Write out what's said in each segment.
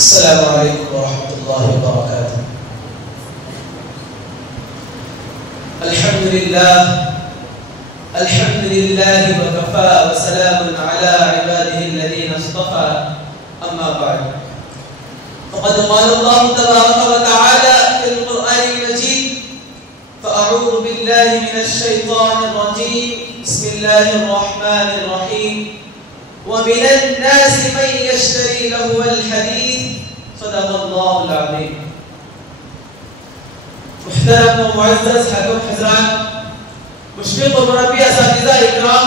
السلام عليكم ورحمة الله وبركاته. الحمد لله وكفى وسلام على عباده الذين اصطفى. أما بعد فقد قال الله تبارك وتعالى في القرآن المجيد: فأعوذ بالله من الشيطان الرجيم. بسم الله الرحمن الرحيم. ومن الناس من يشتري لهو الحديث. صدق الله العظيم. محترم و معزز حضرات حضرات، مشفق و مربی اساتذہ اکرام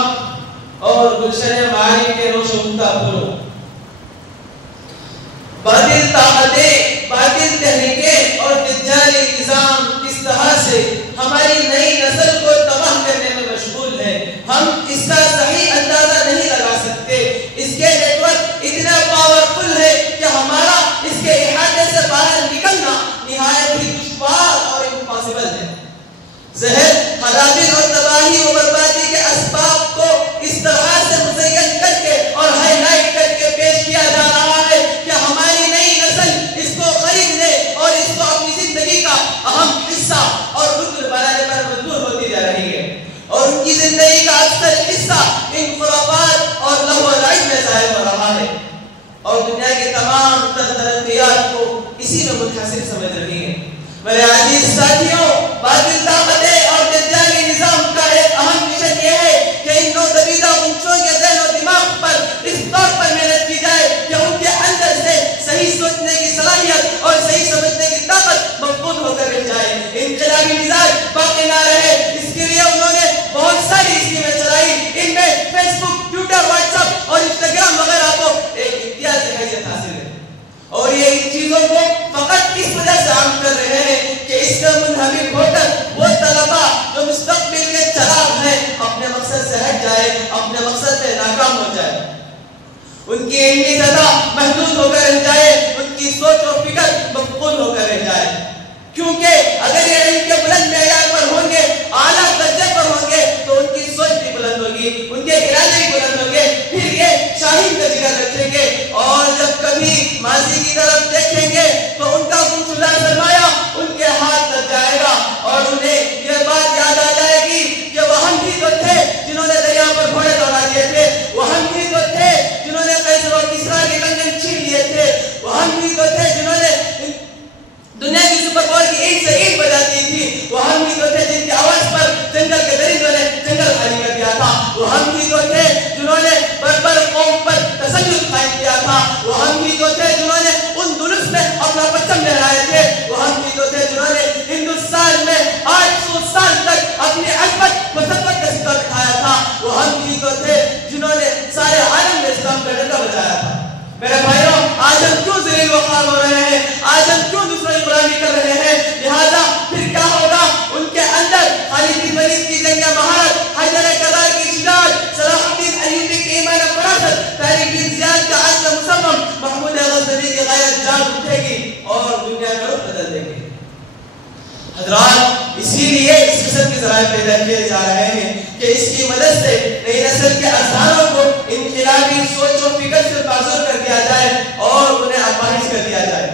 اور گلشن معانی کے نوش و ممتع پھولوں، باطل طاقتیں، باطل تحریکیں اور دجالی نظام کس طرح سے ہماری نئی نسل کو تباہ کرنے میں مشغول ہے، ہم اس کا صحیح اندازہ نہیں لگا سکتے۔ اس کے نیٹ ورک اتنا پاورفل ہے کہ ہمارا اس کے احاطے سے باہر نکلنا نہایت ہی دشوار اور امپاسبل ہے۔ زہر، خرابی اور تباہی و بربادی کے اسباب کو اس طرح سے مزین کر کے اور ہائی لائٹ کر کے پیش کیا جا رہا ہے کہ ہماری نئی نسل اس کو خریدنے اور اس کو اپنی زندگی کا اہم حصہ اور رکن بنانے پر مجبور ہوتی جا رہی ہے، اور ان کی زندگی کا اکثر حصہ ان خرافات اور لہو و لعب میں ضائع ہو رہا ہے، اور دنیا کے تمام ترقیات کو اسی میں منحصر سمجھ رہی ہے۔ میرے عزیز ساتھیوں، باطل طاقتیں اور دجالی نظام کا ایک اہم مشن یہ ہے کہ ان نودبیدہ گنچوں کے ذہن و دماغ پر اس طور پر محنت کی جائے کہ ان کے اندر سے صحیح سوچنے کی صلاحیت اور صحیح سمجھنے کی طاقت مفقود ہو کر رہ جائے، انقلابی مزاج باقی نہ رہے۔ اس کے لیے انہوں نے بہت ساری اسکیمیں چلائی، ان میں فیس بک، ٹویٹر، واٹس ایپ اور انسٹاگرام وغیرہ کو ایک امتیازی حیثیت حاصل ہے، اور یہ ان چیزوں کو فقط اس وجہ سے عام کر رہے ہیں کہ اس کا منہمک ہو کر وہ طلبا جو مستقبل کے چراغ ہیں اپنے مقصد سے ہٹ جائے، اپنے مقصد سے ناکام ہو جائے، ان کی علمی سطح محدود ہو کر رہ جائے، ان کی سوچ و فکر مفقود ہو کر رہ جائے۔ کیونکہ اگر یہ علم کے بلند معیار پر ہوں گے، اعلیٰ درجے پر ہوں گے، تو ان کی سوچ بھی بلند ہوگی، ان کے ارادے بھی بلند ہوں گے، پھر یہ شاہین کا جگر رکھیں گے، اور جب کبھی ماضی کی طرف دیکھیں گے تو ان کا گمشدہ سرمایہ ان کے ہاتھ لگ جائے گا، اور انہیں یہ بات یاد آ جائے گی کہ وہ ہم ہی تو تھے جنہوں نے دریا پر گھوڑے دوڑا دیے تھے، وہ ہم ہی تو تھے جنہوں نے قیصر اور کسریٰ کے کنگن چھین لیے تھے، وہ ہم ہی تو تھے جنہوں نے دنیا کی سپر پاور کی اینٹ سے اینٹ بجاتی تھی، وہ ہم ہی تو تھے جن کی آواز پر جنگل کے درندوں نے جنگل خالی کر دیا تھا، وہ ہم ہی تو تھے جنہوں نے بربر قوم پر تسلط قائم کیا تھا، وہ ہم ہی تو تھے جنہوں نے اندلس میں اپنا پرچم لہرائے تھے، وہ ہم ہی تو تھے جنہوں نے ہندوستان میں 800 سال تک اپنی عظمت و ثروت کا ستم اٹھایا تھا، وہ ہم ہی تو تھے جنہوں نے سارے عالم میں اسلام کا ڈنڈا بجایا تھا۔ میرے بھائیوں، آج ہم کیوں ذلیل و خوار ہو رہے ہیں؟ آج ہم کیوں دوسروں کی غلامی کر رہے ہیں؟ لہذا پھر کیا ہوگا؟ ان کے اندر خالد بن ولید کی جنگ مہارت، حیدر کرار کی شجاعت، صلاح الدین ایوبی کی ایمان فراست، طارق بن زیاد کا عزم مصمم، محمود غزنوی کی غیرت جاگ اٹھے گی اور دنیا کا رخ بدل دے گی۔ حضرات، اسی لیے اس قسم کے ذرائع پیدا کیے جا رہے ہیں کہ اس کی مدد سے نئی نسل کے اذہانوں کو انقلابی سوچ و فکر سے معذور کر دیا جائے اور انہیں اپاہج کر دیا جائے،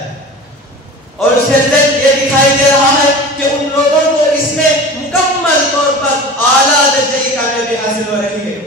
اور اس کے رزلٹ یہ دکھائی دے رہا ہے کہ ان لوگوں کو اس میں مکمل طور پر اعلیٰ درجے کی کامیابی حاصل ہو رہی ہے،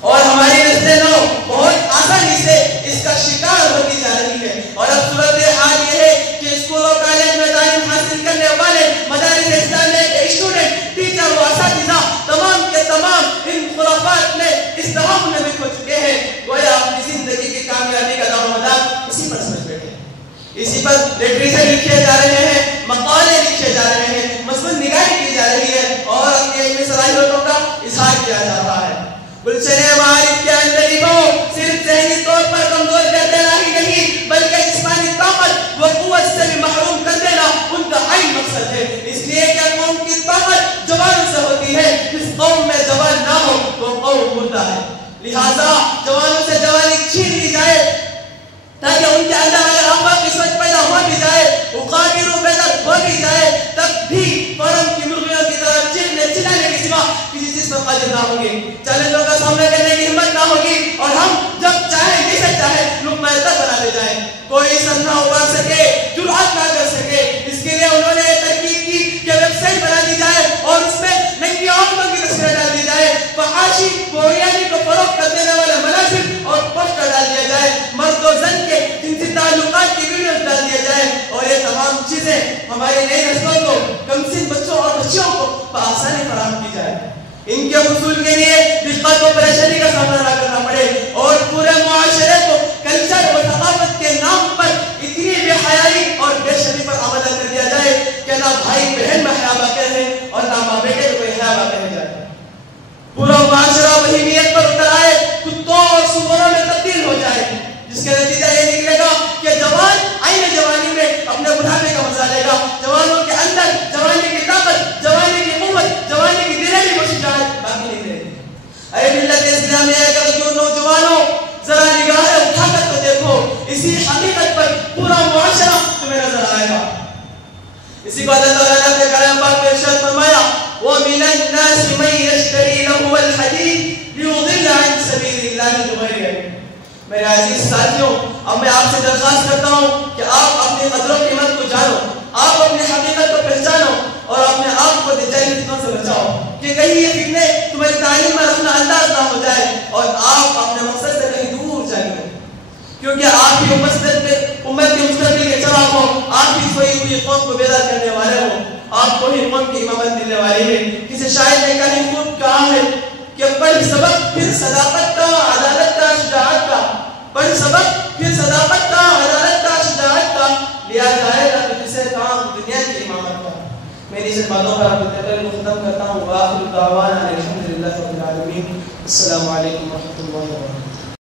اور ہماری نسل نو بہت آسانی سے اس کا شکار ہوتی جا رہی ہے۔ اور اب صورتحال یہ ہے کہ اسکولوں کالج میں تعلیم حاصل کرنے والے مدارس اسلامیہ کے اسٹوڈنٹ، ٹیچر و اساتذہ تمام کے تمام ان خرافات میں اس طرح منہمک ہو چکے ہیں گویا اپنی زندگی کی کامیابی کا دارومدار اسی پر سمجھ بیٹھے ہیں، اسی پر لٹریچر لکھے جا رہے ہیں، مقالے لکھے جا رہے ہیں، مضمون نگاری کی جا رہی ہے، اور اپنی علمی صلاحیتوں کا اظہار کیا جا رہا ہے۔ گلشن معارف کے اندریبوں صرف ذہنی طور پر کمزور کر دینا ہی نہیں بلکہ جسمانی طاقت و قوت سے بھی محروم کر دینا ان کا عین مقصد ہے، اس لیے کہ قوم کی طاقت جوانوں سے ہوتی ہے، جس قوم میں جوان نہ ہو وہ قوم مردہ ہے، لہذا جوانوں سے جوانی چھین لی جائے تاکہ ان کے اندر اگر آفاق کی سوچ پیدا ہو بھی جائے، اقابر و بیدر ہو بھی جائے، تب بھی فورم کی مرغیوں کی طرح چلانے کے سوا کسی چیز پر قادر نہ ہوں گے، چیلنجوں کا سامنا کرنے کی ہمت نہ ہوگی، اور ہم جب چاہیں جسے چاہے لقمہ تک بناتے جائیں۔ کوئی نئی نسلوں کو، کم سن بچوں اور بچیوں کو بآسانی فراہم کی جائے، ان کے حصول کے لیے دقت و پریشانی کا سامنا نہ کرنا پڑے، اور پورے معاشرے کو کلچر و ثقافت کے نام پر اتنی بے حیائی اور بے شرمی پر آمادہ کر دیا جائے کہ نہ بھائی بہن میں حیا باقی ہے اور نہ ماں بیٹے میں کوئی حیا باقی رہ جائے۔ پورا معاشرہ وہی نیت پر اتر آئے، کتوں اور سوروں میں تبدیل ہو جائے، جس کا نتیجہ یہ نکلے گا کہ جوان آئین جوانی میں اپنے بڑھاپے کا مزہ لے گا، جوانوں کے اندر جوانی کی طاقت، جوانی کی قوت، جوانی کی دلیری و شجاعت باقی نہیں رہے گی۔ اے ملت اسلامیہ کے نوجوانوں، ذرا نگاہیں اٹھا کر تو دیکھو، اسی حقیقت پر پورا معاشرہ تمہیں نظر آئے گا۔ اسی کو اللہ تعالیٰ نے اپنے کلام پاک میں ارشاد فرمایا، وَمِنَ النَّاسِ مَن يَشْتَرِي لَهْوَ الْحَدِيثِ لِيُضِلَّ عَن سَبِيلِ اللَّهِ بِغَيْرِ عِلْمٍ۔ میرے عزیز ساتھیوں، اب میں آپ سے درخواست کرتا ہوں کہ آپ اپنی قدر و قیمت کو جانو، آپ اپنی حقیقت کو پہچانو اور اپنے آپ کو دجالی فتنوں سے بچاؤ کہ کہیں یہ فتنے تمہاری تعلیم میں رکھنا انداز نہ ہو جائے اور آپ اپنے مقصد سے کہیں دور جائیں، کیونکہ آپ ہی امت کے مستقبل کے چراغ ہو، آپ ہی سوئی ہوئی قوم کو بیدار کرنے والے ہو، آپ کو ہی قوم کی امامت ملنے والی ہے۔ کسی شاعر نے کہیں خوب کہا ہے کہ پڑھ سبق پھر صداقت کا، عدالت کا، شجاعت کا، پڑھ سبق پھر صداقت کا، عدالت کا، شجاعت کا، لیا جائے گا تو جسے کام دنیا کی امامت کا۔ میری اس باتوں پر اپنے تقریر کو ختم کرتا ہوں۔ وآخر دعوانا الحمدللہ رب العالمین۔ السلام علیکم ورحمۃ اللہ وبرکاتہ۔